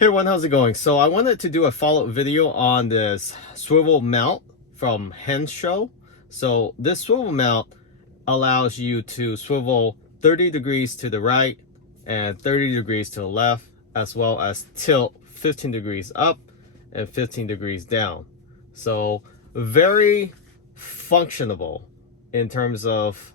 Hey everyone, how's it going? So I wanted to do a follow-up video on this swivel mount from Henshow. So this swivel mount allows you to swivel 30 degrees to the right and 30 degrees to the left, as well as tilt 15 degrees up and 15 degrees down. So very functionable in terms of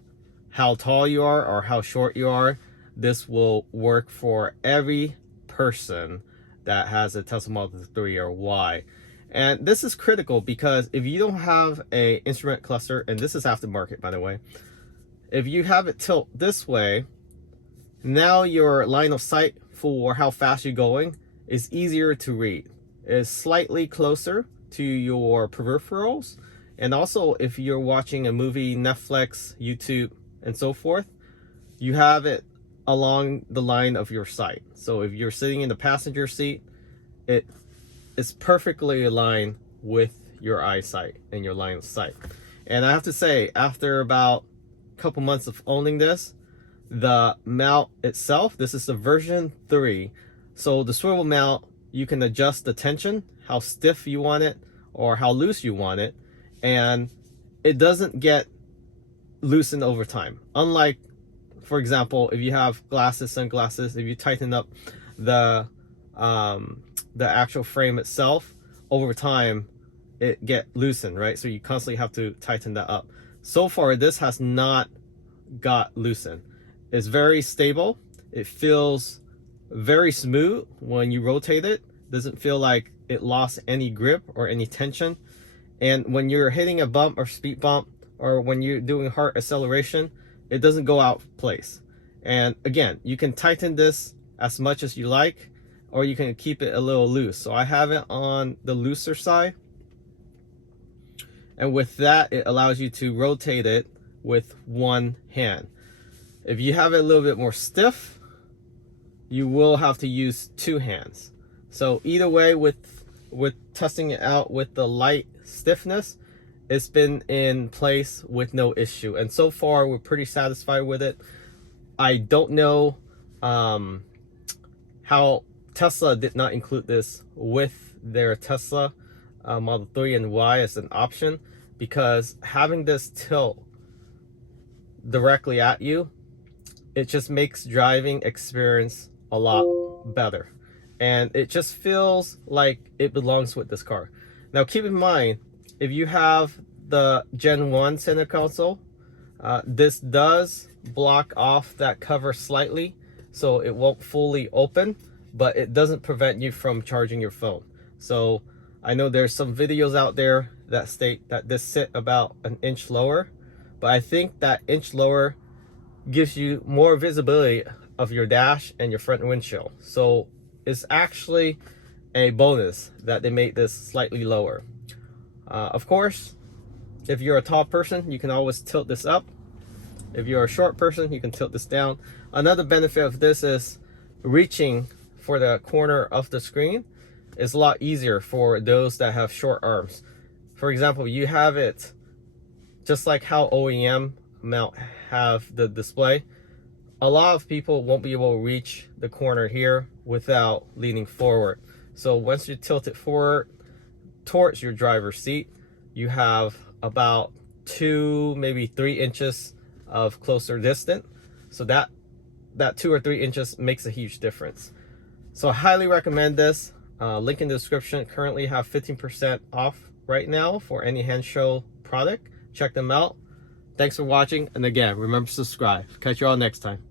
how tall you are or how short you are. This will work for every person that has a Tesla Model 3 or Y. And this is critical because if you don't have a instrument cluster, and this is aftermarket by the way, if you have it tilt this way, now your line of sight for how fast you're going is easier to read. It's slightly closer to your peripherals. And also if you're watching a movie, Netflix, YouTube, and so forth, you have it along the line of your sight. So if you're sitting in the passenger seat, it is perfectly aligned with your eyesight and your line of sight. And I have to say, after about a couple months of owning this, the mount itself, this is the version 3. So the swivel mount, you can adjust the tension, how stiff you want it or how loose you want it, and it doesn't get loosened over time. Unlike, for example, if you have glasses, sunglasses, if you tighten up the actual frame itself, over time it get loosened, right? So you constantly have to tighten that up. So far this has not got loosened. It's very stable. It feels very smooth when you rotate it. Doesn't feel like it lost any grip or any tension. And when you're hitting a bump or speed bump, or when you're doing hard acceleration, it doesn't go out of place. And again, you can tighten this as much as you like, or you can keep it a little loose. So I have it on the looser side. And with that, it allows you to rotate it with one hand. If you have it a little bit more stiff, you will have to use two hands. So either way, with testing it out with the light stiffness, it's been in place with no issue, and so far we're pretty satisfied with it. I don't know how Tesla did not include this with their Tesla Model 3 and Y as an option, because having this tilt directly at you, it just makes driving experience a lot better, and it just feels like it belongs with this car. Now keep in mind, if you have the Gen 1 center console, this does block off that cover slightly, so it won't fully open, but it doesn't prevent you from charging your phone. So I know there's some videos out there that state that this sit about an inch lower, but I think that inch lower gives you more visibility of your dash and your front windshield. So it's actually a bonus that they made this slightly lower. Of course, if you're a tall person, you can always tilt this up. If you're a short person, you can tilt this down. Another benefit of this is reaching for the corner of the screen is a lot easier for those that have short arms. For example, you have it just like how OEM mount have the display. A lot of people won't be able to reach the corner here without leaning forward. So once you tilt it forward towards your driver's seat, you have about 2, maybe 3 inches of closer distance. So that 2 or 3 inches makes a huge difference. So I highly recommend this. Link in the description. Currently have 15% off right now for any Henshow product. Check them out. Thanks for watching, and again, remember to subscribe. Catch you all next time.